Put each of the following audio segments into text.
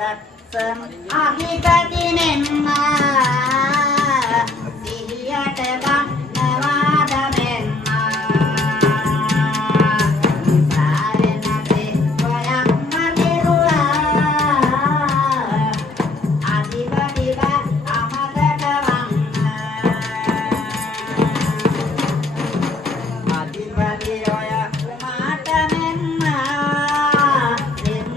production අධිපති මෙන්ම සිහියට ගන්නවාද මෙන්ම සාරණසේ ඔයක්ම දිරුවා අධිපති බ අමතක වන්න අධිපති ඔය කුමාට මෙන්ම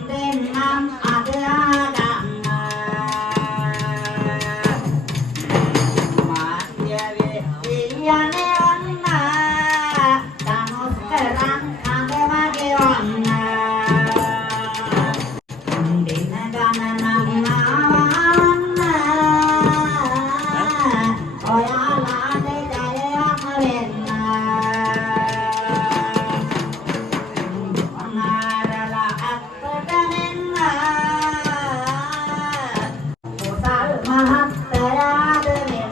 දෙන්නම් අදහගන්න මාත්‍යවේ ඉයනේ ඔන්න තමුස්තරන් අඳවගේ ඔන්න දින ගණනක් ආවන්න ඔයාලාට ජයයක් වෙන්න අනාරලා අත්පොත මෙන්න කුසල් මහත්තයාද මෙන්න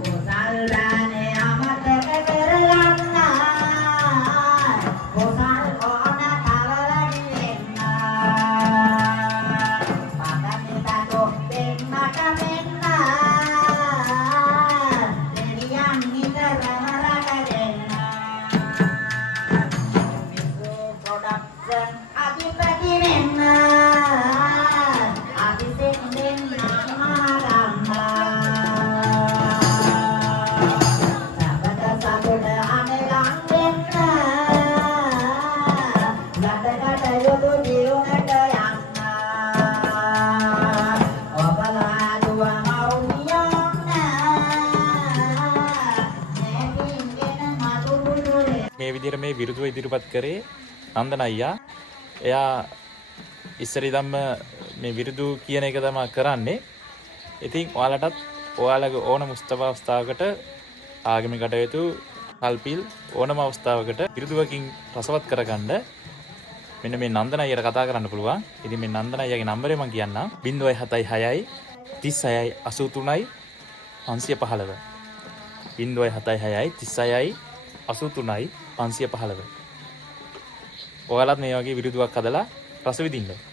කුසල් දානේ අමතක කරගන්න කුසල් ඕන කවලඩි වෙන්න පදනිතෝ දෙන්නට මෙන්න දෙවියන් නිතරම රැකගෙන production අධිපති වෙන්න අධිසෙන් දෙන්න සබද සබුඩ අනගම් වෙන්න ලඩකට යොදු ජීවනට යන්න ඔබලා දුව මව්මියොන්න නැගින්ගෙන මතුරුදුලේ මේ විදිහට මේ විරුදුව ඉදිරිපත් කරේ නන්දන අයියා. එයා ඉස්සර ඉඳන්ම මේ විරුදු කියන එක තමයි කරන්නේ. ඉතින් ඔයාලටත් ඔයාලගේ ඕනම අවස්ථාවකට ආගමික කටයුතු කල්පිල් ඕනම අවස්ථාවකට විරුදුවකින් රසවත් කරගන්න මෙන්න මේ නන්දන අයියට කතා කරන්න පුළුවන්. ඉතින් මේ නන්දන අයියාගේ නම්බරේ මම කියන්නම් 076 36 83 515 076 36 83 515. ඔයාලත් මේ වගේ විරුදුවක් හදලා රස විඳින්න.